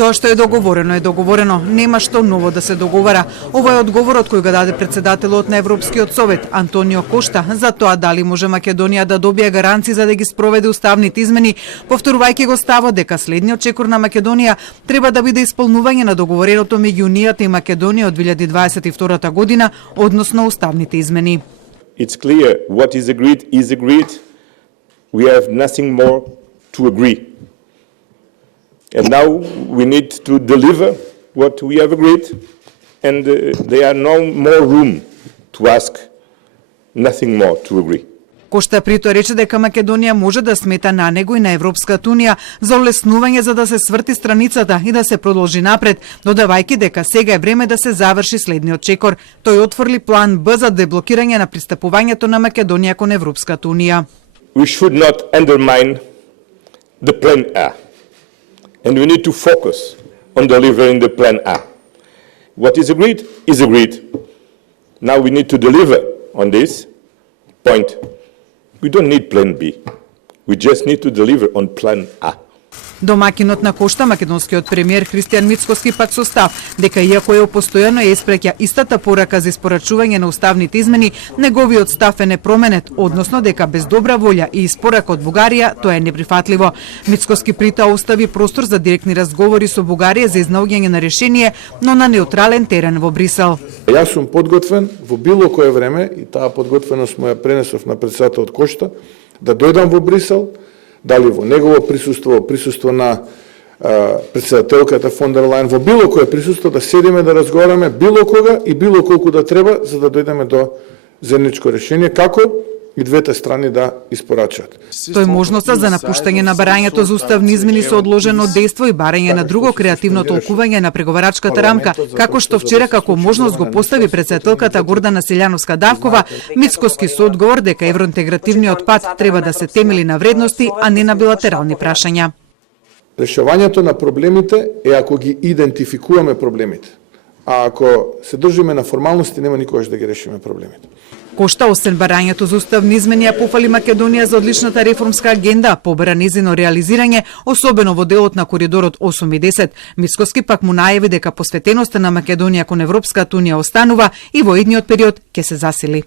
Тоа што е договорено, нема што ново да се договара. Ова е одговорот кој го даде председателот на Европскиот совет Антонио Кошта за тоа дали може Македонија да добие гаранции за да ги спроведе уставните измени, повторувајќи го ставот дека следниот чекор на Македонија треба да биде исполнување на договореното меѓу Унијата и Македонија од 2022 година, односно уставните измени. It's clear what is agreed is agreed. We have nothing more to agree. And now we need to deliver what we have agreed, and there are no more room to ask, nothing more to agree. Кошта притоа рече дека Македонија може да смета на него и на Европската унија за олеснување за да се сврти страницата и да се продолжи напред, додавајќи дека сега е време да се заврши следниот чекор. Тој отворили план Б за деблокирање на пристапувањето на Македонија кон Европската унија. We should not undermine the plan A. And we need to focus on delivering the plan A. What is agreed is agreed. Now we need to deliver on this point. We don't need plan B. We just need to deliver on plan A. Домакинот на Кошта, македонскиот премиер Христијан Мицкоски, пак со став дека иако е постојано ја испреќа истата порака за испорачување на уставните измени, неговиот став е непроменет, односно дека без добра волја и испорака од Бугарија тоа е неприфатливо. Мицкоски притоа остави простор за директни разговори со Бугарија за изнаоѓање на решение, но на неутрален терен во Брисел. Јас сум подготвен во било кое време и таа подготвеност му ја пренесов на председателот Кошта да дојдам во Брисел, дали во негово присуство на председателката фон дер Лајен, во било кое присуство да седиме да разговараме било кога и било колку да треба за да дојдеме до заедничко решение како и двете страни да испорачат. Тој можноста за напуштање на барањето за уставни измени со одложено дејство и барање на друго креативно толкување на преговарачката рамка, како што вчера како можност го постави председателката Гордана Силјановска-Давкова, Мицкоски со одговор дека евроинтегративниот пат треба да се темели на вредности, а не на билатерални прашања. Решавањето на проблемите е ако ги идентификуваме проблемите. А ако се држиме на формалности, нема никогаш да ги решиме проблемите. Кошта, освен барањето за уставни измени, ја пофали Македонија за одличната реформска агенда, побара незино реализирање, особено во делот на коридорот 8 и 10. Мицкоски пак му најави дека посветеноста на Македонија кон Европската унија останува и во идниот период ќе се засили.